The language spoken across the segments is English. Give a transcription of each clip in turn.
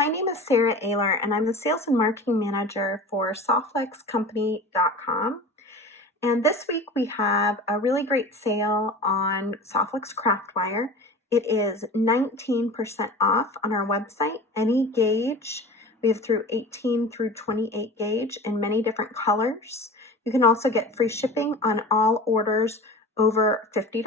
my name is Sara and I'm the Sales and Marketing Manager for SoftFlexCompany.com. And this week we have a really great sale on Soft Flex Craft Wire. It is 19% off on our website, any gauge. We have through 18 through 28 gauge in many different colors. You can also get free shipping on all orders over $50.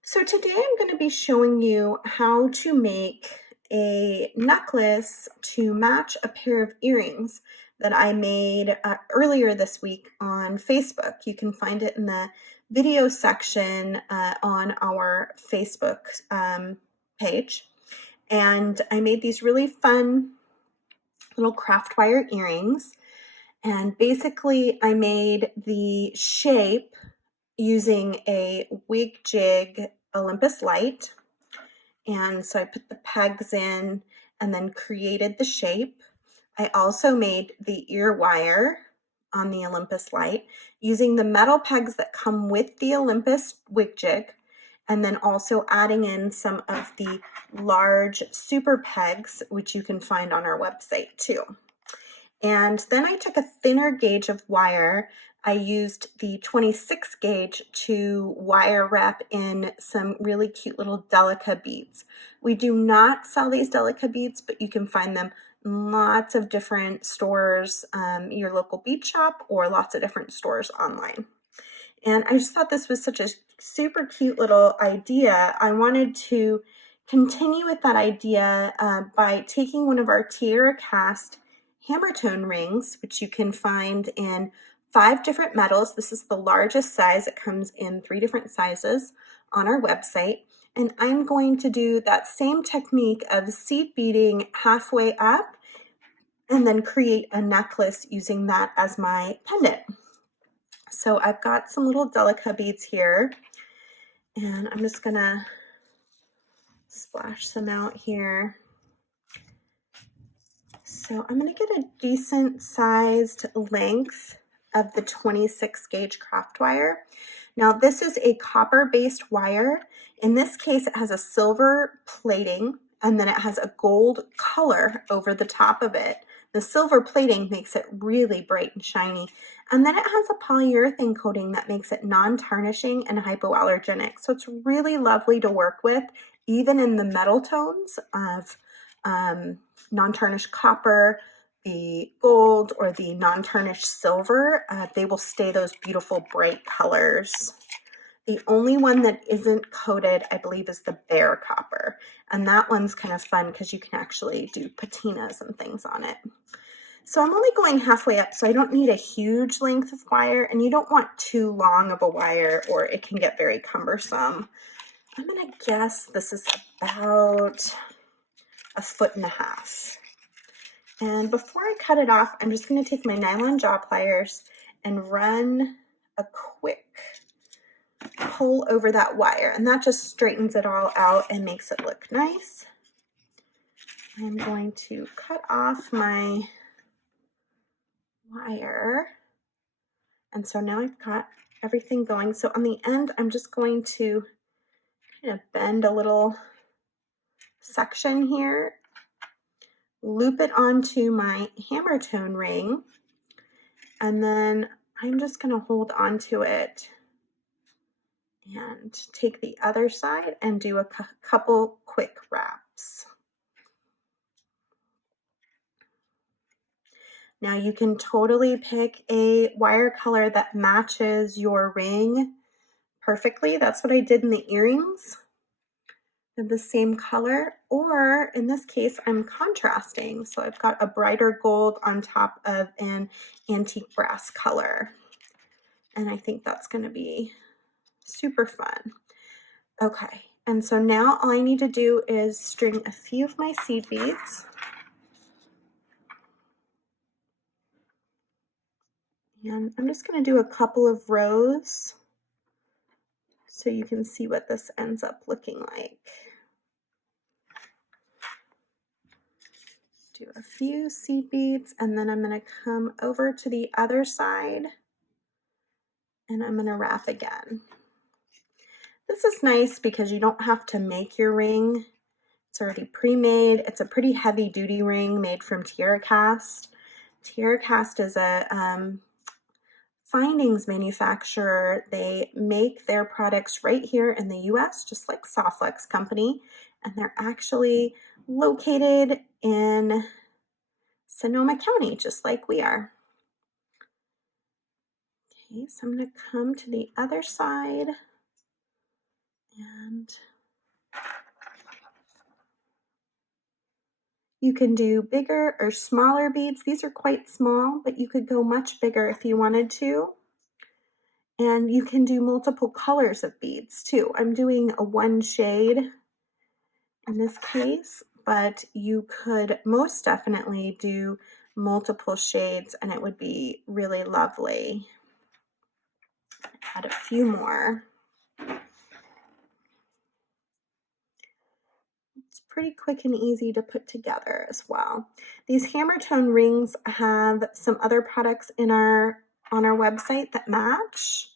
So today I'm going to be showing you how to make a necklace to match a pair of earrings that I made earlier this week on Facebook. You can find it in the video section on our Facebook page. And I made these really fun little craft wire earrings. And basically I made the shape using a wig jig Olympus light. And so I put the pegs in and then created the shape. I also made the ear wire on the Olympus light using the metal pegs that come with the Olympus wig jig, and then also adding in some of the large super pegs, which you can find on our website too. And then I took a thinner gauge of wire. I used the 26 gauge to wire wrap in some really cute little delica beads. We do not sell these delica beads, but you can find them in lots of different stores, your local bead shop, or lots of different stores online. And I just thought this was such a super cute little idea. I wanted to continue with that idea by taking one of our TierraCast hammer tone rings, which you can find in 5 different metals. This is the largest size. It comes in 3 different sizes on our website. And I'm going to do that same technique of seed beading halfway up and then create a necklace using that as my pendant. So I've got some little delica beads here, and I'm just gonna splash some out here. So I'm gonna get a decent sized length of the 26 gauge craft wire. Now this is a copper based wire. In this case, it has a silver plating and then it has a gold color over the top of it. The silver plating makes it really bright and shiny. And then it has a polyurethane coating that makes it non-tarnishing and hypoallergenic. So it's really lovely to work with, even in the metal tones of non-tarnished copper, the gold, or the non-tarnished silver. They will stay those beautiful bright colors. The only one that isn't coated, I believe, is the bare copper. And that one's kind of fun because you can actually do patinas and things on it. So I'm only going halfway up, so I don't need a huge length of wire, and you don't want too long of a wire or it can get very cumbersome. I'm gonna guess this is about 1.5 feet. And before I cut it off, I'm just going to take my nylon jaw pliers and run a quick pull over that wire, and that just straightens it all out and makes it look nice. I'm going to cut off my wire, and so now I've got everything going. So on the end, I'm just going to kind of bend a little section here, loop it onto my hammer tone ring, and then I'm just going to hold onto it and take the other side and do a couple quick wraps. Now you can totally pick a wire color that matches your ring perfectly. That's what I did in the earrings. The same color, or in this case I'm contrasting, so I've got a brighter gold on top of an antique brass color, and I think that's going to be super fun. Okay, and so now all I need to do is string a few of my seed beads, and I'm just going to do a couple of rows so you can see what this ends up looking like. Do a few seed beads, and then I'm going to come over to the other side and I'm going to wrap again. This is nice because you don't have to make your ring. It's already pre-made. It's a pretty heavy duty ring made from TierraCast. TierraCast is a findings manufacturer. They make their products right here in the US, just like Soft Flex Company, and they're actually located in Sonoma County, just like we are. Okay, so I'm going to come to the other side, and you can do bigger or smaller beads. These are quite small, but you could go much bigger if you wanted to. And you can do multiple colors of beads too. I'm doing a one shade in this case, but you could most definitely do multiple shades and it would be really lovely. Add a few more. It's pretty quick and easy to put together as well. These hammer tone rings have some other products on our website that match.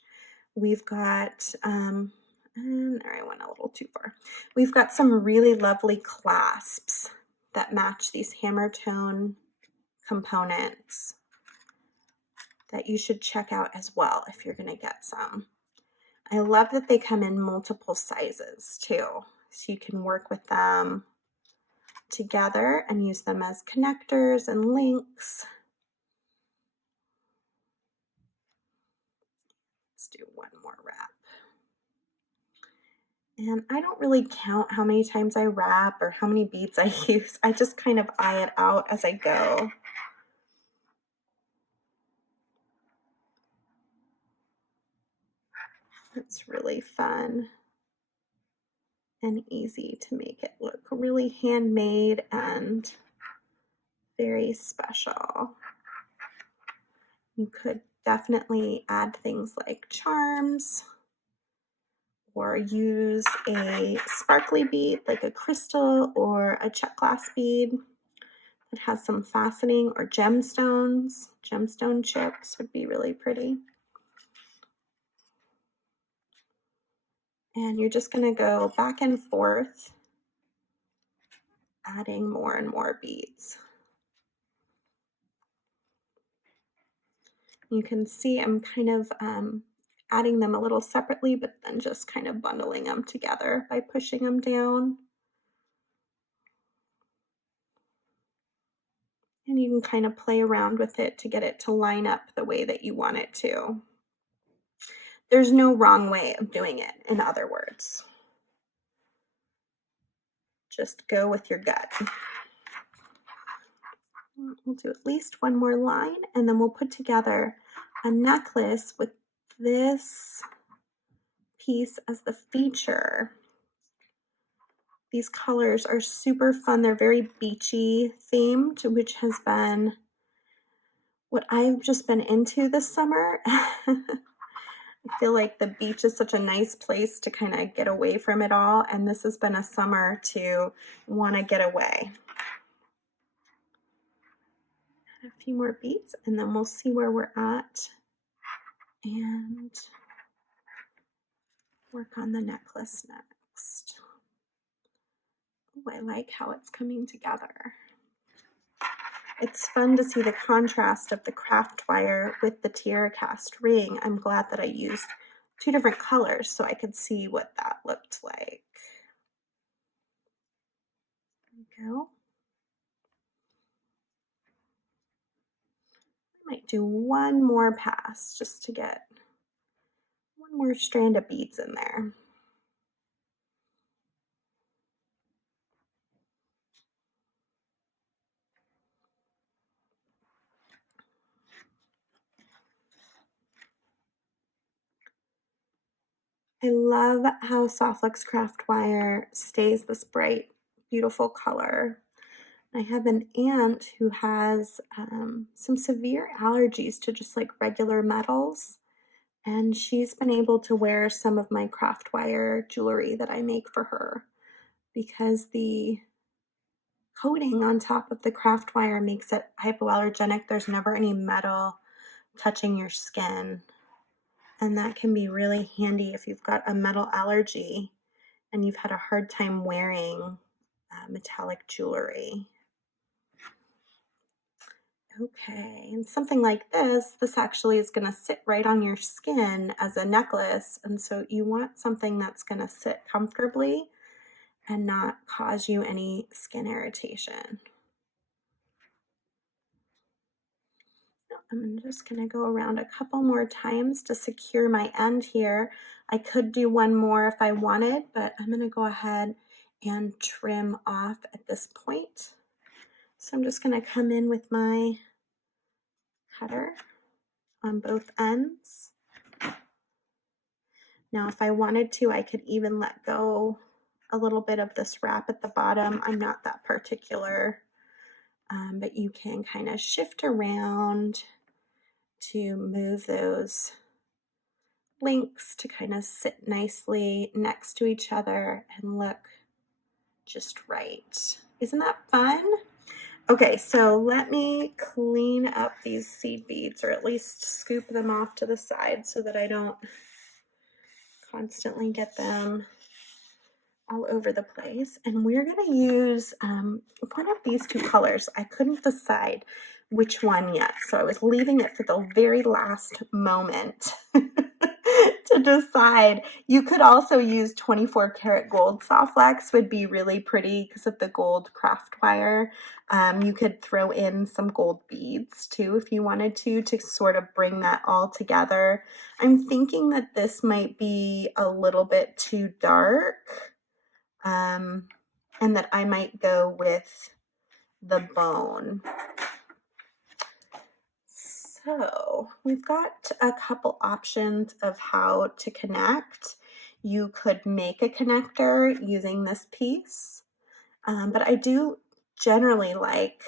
We've got, and there I went a little too far. We've got some really lovely clasps that match these hammer tone components that you should check out as well if you're going to get some. I love that they come in multiple sizes too, so you can work with them together and use them as connectors and links. Let's do one more wrap. And I don't really count how many times I wrap or how many beads I use. I just kind of eye it out as I go. It's really fun and easy to make it look really handmade and very special. You could definitely add things like charms or use a sparkly bead like a crystal or a check glass bead that has some fastening, or gemstones. Gemstone chips would be really pretty. And you're just going to go back and forth, adding more and more beads. You can see I'm kind of adding them a little separately, but then just kind of bundling them together by pushing them down. And you can kind of play around with it to get it to line up the way that you want it to. There's no wrong way of doing it, in other words. Just go with your gut. We'll do at least one more line, and then we'll put together a necklace with this piece as the feature. These colors are super fun. They're very beachy themed, which has been what I've just been into this summer. I feel like the beach is such a nice place to kind of get away from it all, and this has been a summer to want to get away. Add a few more beads, and then we'll see where we're at and work on the necklace next. Oh, I like how it's coming together. It's fun to see the contrast of the craft wire with the TierraCast ring. I'm glad that I used two different colors so I could see what that looked like. There we go. I might do one more pass just to get one more strand of beads in there. I love how Soft Flex craft wire stays this bright, beautiful color. I have an aunt who has some severe allergies to just like regular metals, and she's been able to wear some of my craft wire jewelry that I make for her because the coating on top of the craft wire makes it hypoallergenic. There's never any metal touching your skin. And that can be really handy if you've got a metal allergy and you've had a hard time wearing metallic jewelry. Okay, and something like this actually is going to sit right on your skin as a necklace, and so you want something that's going to sit comfortably and not cause you any skin irritation. I'm just going to go around a couple more times to secure my end here. I could do one more if I wanted, but I'm going to go ahead and trim off at this point. So I'm just going to come in with my cutter on both ends. Now, if I wanted to, I could even let go a little bit of this wrap at the bottom. I'm not that particular, but you can kind of shift around to move those links to kind of sit nicely next to each other and look just right. Isn't that fun? Okay, so let me clean up these seed beads, or at least scoop them off to the side so that I don't constantly get them all over the place. And we're going to use one of these two colors. I couldn't decide which one yet, so I was leaving it for the very last moment to decide. You could also use 24 karat gold. Soft Flex would be really pretty because of the gold craft wire. You could throw in some gold beads too if you wanted to sort of bring that all together. I'm thinking that this might be a little bit too dark, and that I might go with the bone. So we've got a couple options of how to connect. You could make a connector using this piece, but I do generally like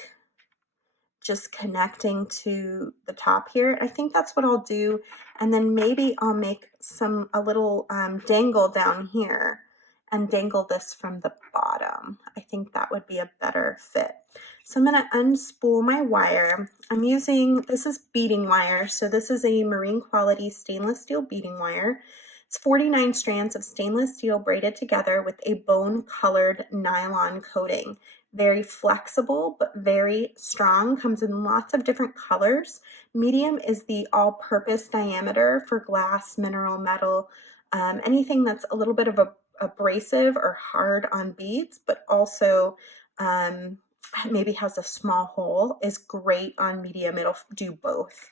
just connecting to the top here. I think that's what I'll do, and then maybe I'll make a little dangle down here and dangle this from the bottom. I think that would be a better fit. So I'm going to unspool my wire. I'm using, this is beading wire, so this is a marine quality stainless steel beading wire. It's 49 strands of stainless steel braided together with a bone colored nylon coating. Very flexible, but very strong, comes in lots of different colors. Medium is the all-purpose diameter for glass, mineral, metal, anything that's a little bit of abrasive or hard on beads, but also maybe has a small hole is great on medium. It'll do both,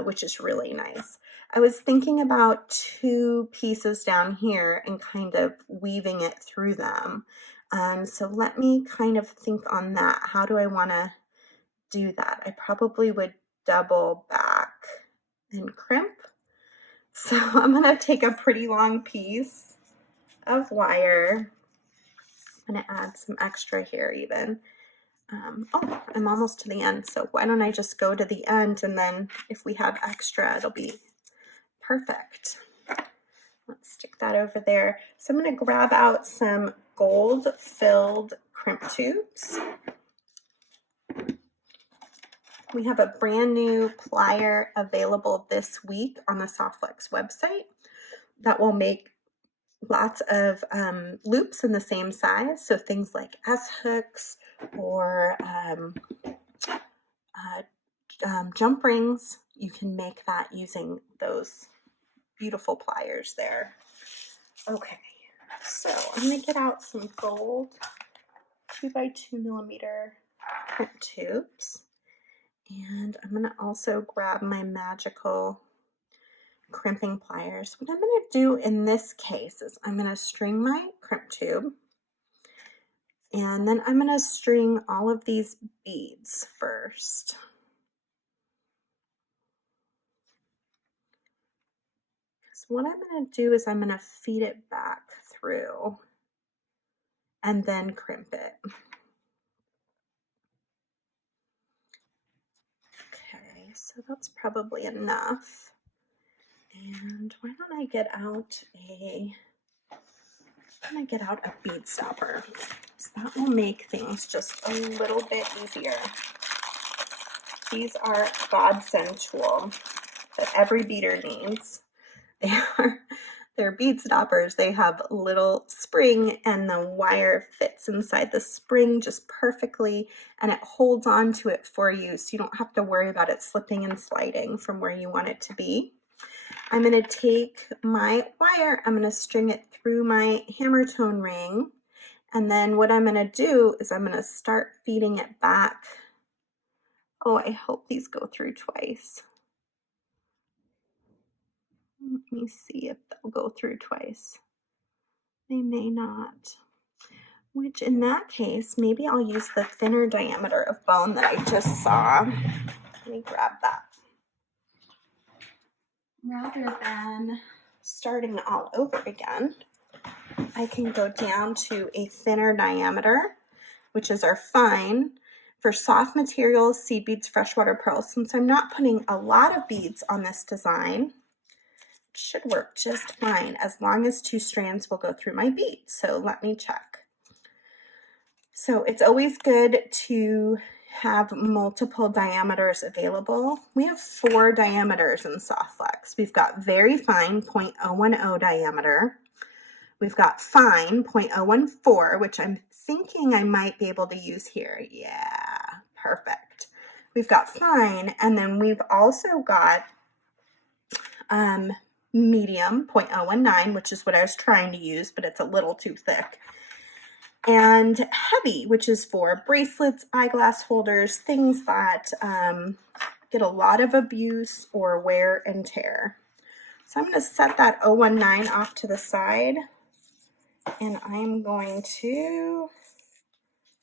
which is really nice. I was thinking about two pieces down here and kind of weaving it through them. So let me kind of think on that. How do I want to do that? I probably would double back and crimp. So I'm going to take a pretty long piece of wire. I'm going to add some extra here even. Oh, I'm almost to the end, so why don't I just go to the end, and then if we have extra, it'll be perfect. Let's stick that over there. So I'm going to grab out some gold-filled crimp tubes. We have a brand new plier available this week on the Soft Flex website that will make lots of loops in the same size, so things like S-hooks or jump rings. You can make that using those beautiful pliers there. Okay, so I'm going to get out some gold 2x2 millimeter crimp tubes, and I'm going to also grab my Magical crimping pliers. What I'm going to do in this case is I'm going to string my crimp tube, and then I'm going to string all of these beads first. So what I'm going to do is I'm going to feed it back through and then crimp it. Okay, so that's probably enough. And why don't I get out a bead stopper? So that will make things just a little bit easier. These are a godsend tool that every beader needs. They are They're bead stoppers. They have a little spring and the wire fits inside the spring just perfectly and it holds on to it for you so you don't have to worry about it slipping and sliding from where you want it to be. I'm going to take my wire, I'm going to string it through my hammer tone ring, and then what I'm going to do is I'm going to start feeding it back. Oh, I hope these go through twice. Let me see if they'll go through twice. They may not. Which in that case, maybe I'll use the thinner diameter of bone that I just saw. Let me grab that. Rather than starting all over again, I can go down to a thinner diameter, which is our fine. For soft materials, seed beads, freshwater pearls, since I'm not putting a lot of beads on this design, it should work just fine as long as 2 strands will go through my bead. So let me check. So it's always good to have multiple diameters available. We have 4 diameters in Soft Flex. We've got very fine 0.010 diameter. We've got fine 0.014, which I'm thinking I might be able to use here. Yeah, perfect. We've got fine, and then we've also got medium 0.019, which is what I was trying to use, but it's a little too thick. And heavy, which is for bracelets, eyeglass holders, things that get a lot of abuse or wear and tear. So I'm going to set that 019 off to the side, and I'm going to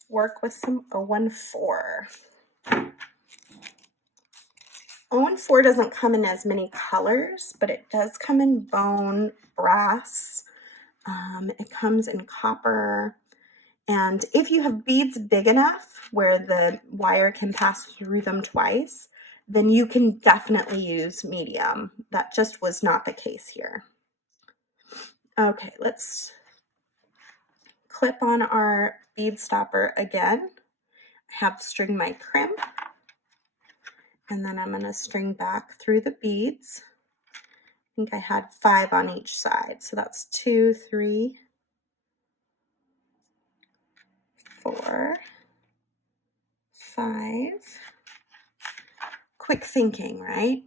work with some 014. 014 doesn't come in as many colors, but it does come in bone, brass, it comes in copper. And if you have beads big enough where the wire can pass through them twice, then you can definitely use medium. That just was not the case here. Okay, let's clip on our bead stopper again. I have string my crimp, and then I'm going to string back through the beads. I think I had 5 on each side, so that's 2, 3, 4, 5. Quick thinking, right?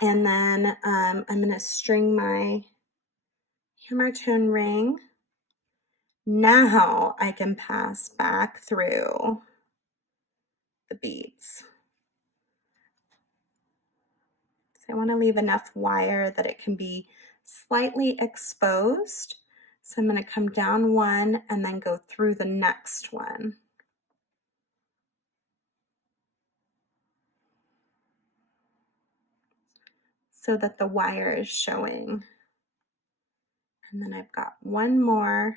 And then I'm going to string my hammer tone ring. Now I can pass back through the beads. So I want to leave enough wire that it can be slightly exposed. So I'm going to come down one and then go through the next one. So that the wire is showing. And then I've got one more,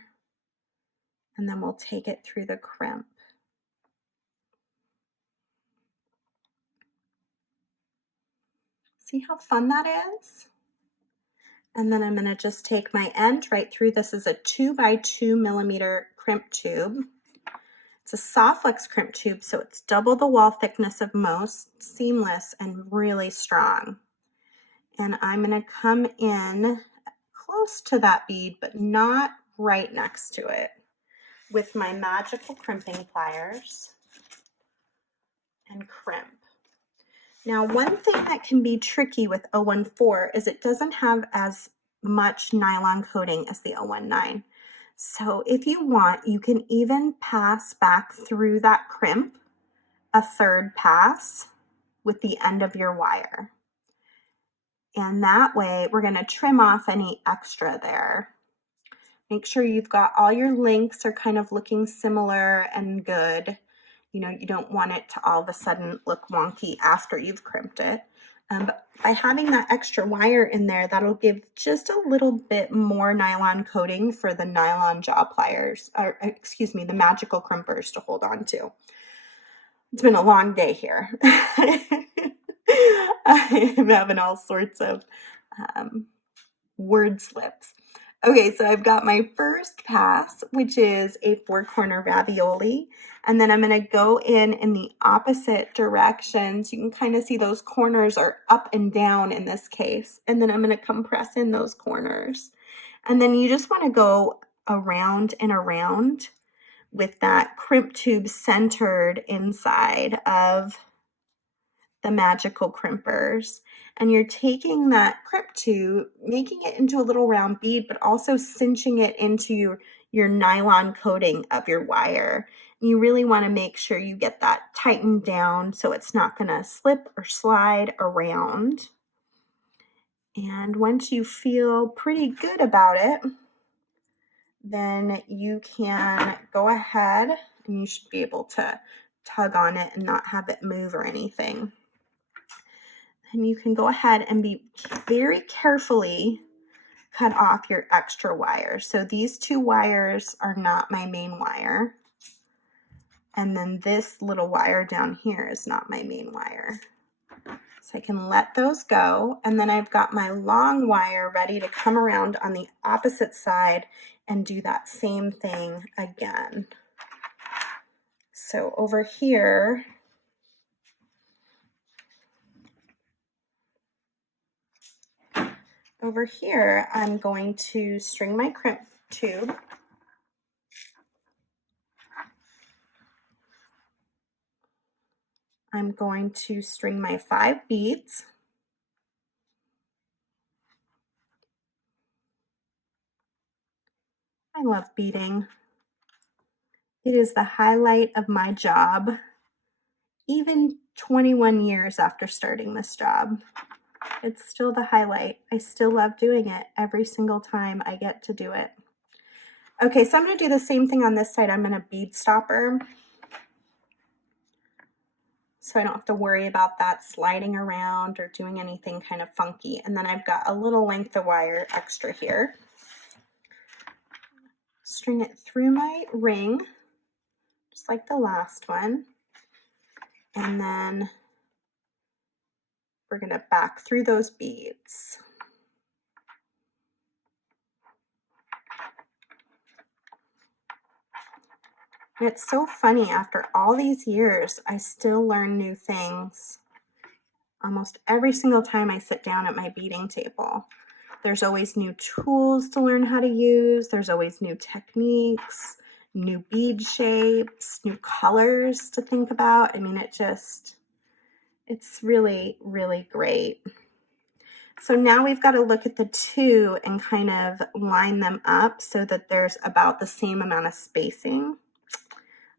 and then we'll take it through the crimp. See how fun that is? And then I'm going to just take my end right through. This is a 2 by 2 millimeter crimp tube. It's a Soft Flex crimp tube, so it's double the wall thickness of most, seamless, and really strong. And I'm going to come in close to that bead, but not right next to it, with my Magical Crimping pliers and crimp. Now, one thing that can be tricky with 014 is it doesn't have as much nylon coating as the 019. So if you want, you can even pass back through that crimp a 3rd pass with the end of your wire. And that way we're going to trim off any extra there. Make sure you've got all your links are kind of looking similar and good. You know, you don't want it to all of a sudden look wonky after you've crimped it. But by having that extra wire in there, that'll give just a little bit more nylon coating for the nylon jaw pliers, or excuse me, the Magical Crimpers to hold on to. It's been a long day here. I'm having all sorts of word slips. Okay, so I've got my first pass, which is a 4-corner ravioli, and then I'm going to go in the opposite directions. You can kind of see those corners are up and down in this case, and then I'm going to compress in those corners. And then you just want to go around and around with that crimp tube centered inside of the Magical Crimpers. And you're taking that crimp tube, making it into a little round bead, but also cinching it into your nylon coating of your wire. You really want to make sure you get that tightened down so it's not going to slip or slide around. And once you feel pretty good about it, then you can go ahead and you should be able to tug on it and not have it move or anything. And you can go ahead and be very carefully cut off your extra wires. So these 2 wires are not my main wire. And then this little wire down here is not my main wire. So I can let those go. And then I've got my long wire ready to come around on the opposite side and do that same thing again. So over here, I'm going to string my crimp tube. I'm going to string my 5 beads. I love beading. It is the highlight of my job, even 21 years after starting this job. It's still the highlight. I still love doing it every single time I get to do it. Okay, so I'm going to do the same thing on this side. I'm going to bead stopper, so I don't have to worry about that sliding around or doing anything kind of funky. And then I've got a little length of wire extra here. String it through my ring, just like the last one. And then we're going to back through those beads. And it's so funny, after all these years, I still learn new things almost every single time I sit down at my beading table. There's always new tools to learn how to use. There's always new techniques, new bead shapes, new colors to think about. I mean, it's really, really great. So now we've got to look at the 2 and kind of line them up so that there's about the same amount of spacing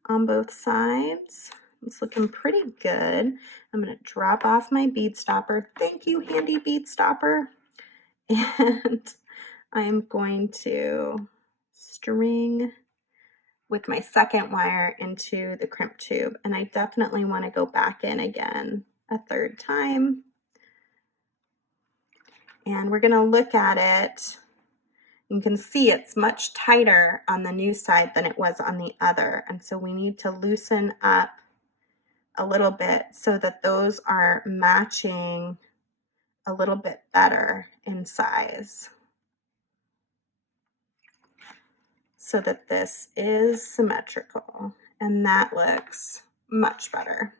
on both sides. It's looking pretty good. I'm going to drop off my bead stopper. Thank you, handy bead stopper. And I'm going to string with my second wire into the crimp tube. And I definitely want to go back in again a 3rd time. And we're going to look at it. You can see it's much tighter on the new side than it was on the other. And so we need to loosen up a little bit so that those are matching a little bit better in size, so that this is symmetrical, and that looks much better.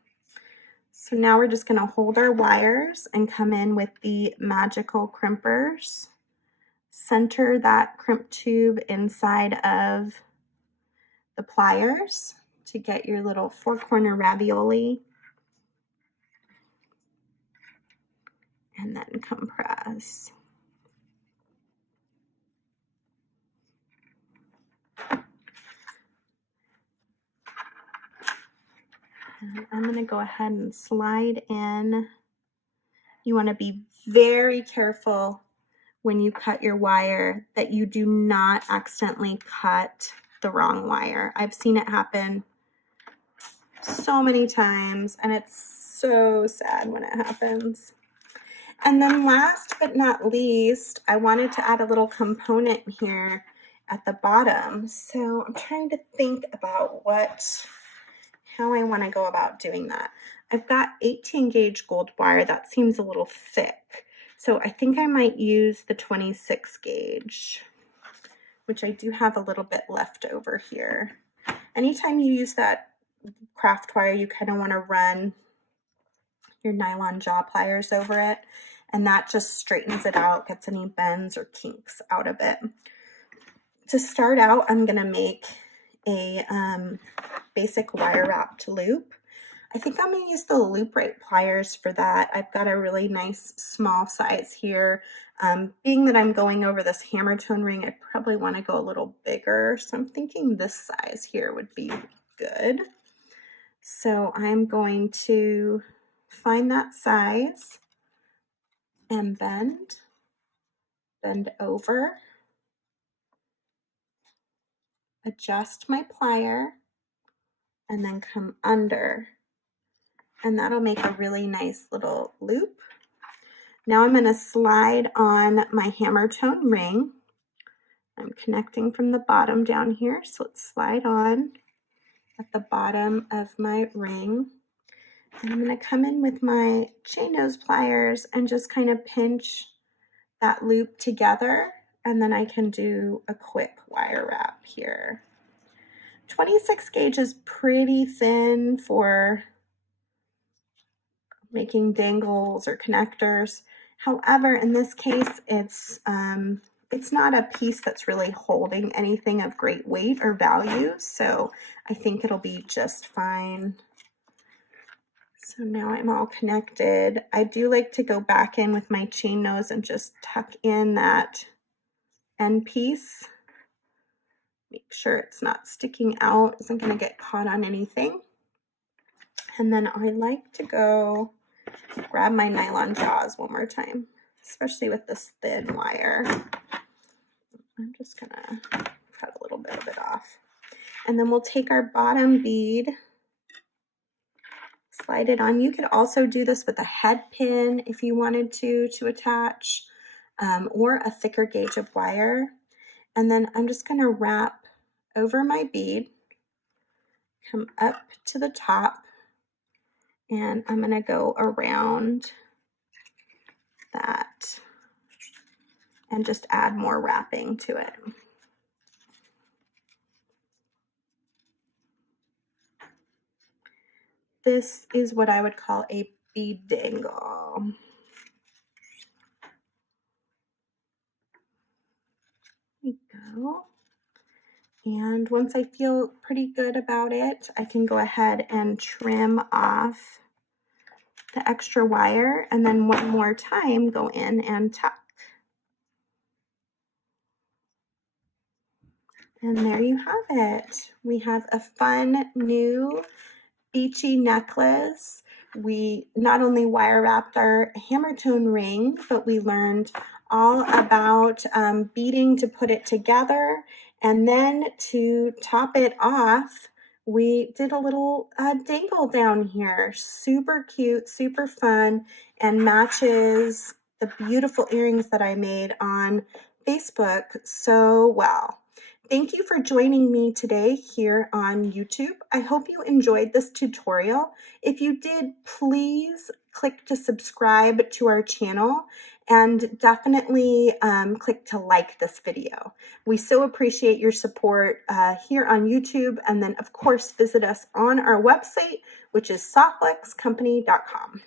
So now we're just going to hold our wires and come in with the Magical Crimpers. Center that crimp tube inside of the pliers to get your little 4-corner ravioli, and then compress. And I'm going to go ahead and slide in. You want to be very careful when you cut your wire that you do not accidentally cut the wrong wire. I've seen it happen so many times, and it's so sad when it happens. And then last but not least, I wanted to add a little component here at the bottom. So I'm trying to think about how I want to go about doing that. I've got 18 gauge gold wire. That seems a little thick. So I think I might use the 26 gauge. which I do have a little bit left over here. Anytime you use that craft wire, you kind of want to run your nylon jaw pliers over it, and that just straightens it out, gets any bends or kinks out of it. To start out, I'm going to make a basic wire wrapped loop. I think I'm going to use the loop right pliers for that. I've got a really nice small size here. Being that I'm going over this hammer tone ring, I probably want to go a little bigger, so I'm thinking this size here would be good. So I'm going to find that size and bend over, adjust my plier, and then come under, and that'll make a really nice little loop. Now I'm going to slide on my hammer tone ring. I'm connecting from the bottom down here, so let's slide on at the bottom of my ring. And I'm going to come in with my chain nose pliers and just kind of pinch that loop together, and then I can do a quick wire wrap here. 26 gauge is pretty thin for making dangles or connectors. However, in this case, it's not a piece that's really holding anything of great weight or value, so I think it'll be just fine. So now I'm all connected. I do like to go back in with my chain nose and just tuck in that end piece. Make sure it's not sticking out, isn't going to get caught on anything. And then I like to go grab my nylon jaws one more time, especially with this thin wire. I'm just going to cut a little bit of it off. And then we'll take our bottom bead, slide it on. You could also do this with a head pin if you wanted to attach, or a thicker gauge of wire. And then I'm just going to wrap over my bead, come up to the top, and I'm going to go around that and just add more wrapping to it. This is what I would call a bead dangle. There we go. And once I feel pretty good about it, I can go ahead and trim off the extra wire, and then one more time go in and tuck. And there you have it. We have a fun new beachy necklace. We not only wire wrapped our hammer tone ring, but we learned all about beading to put it together. And then to top it off, we did a little dangle down here. Super cute, super fun, and matches the beautiful earrings that I made on Facebook so well. Thank you for joining me today here on YouTube. I hope you enjoyed this tutorial. If you did, please click to subscribe to our channel, and definitely click to like this video. We so appreciate your support here on YouTube, and then of course visit us on our website, which is softflexcompany.com.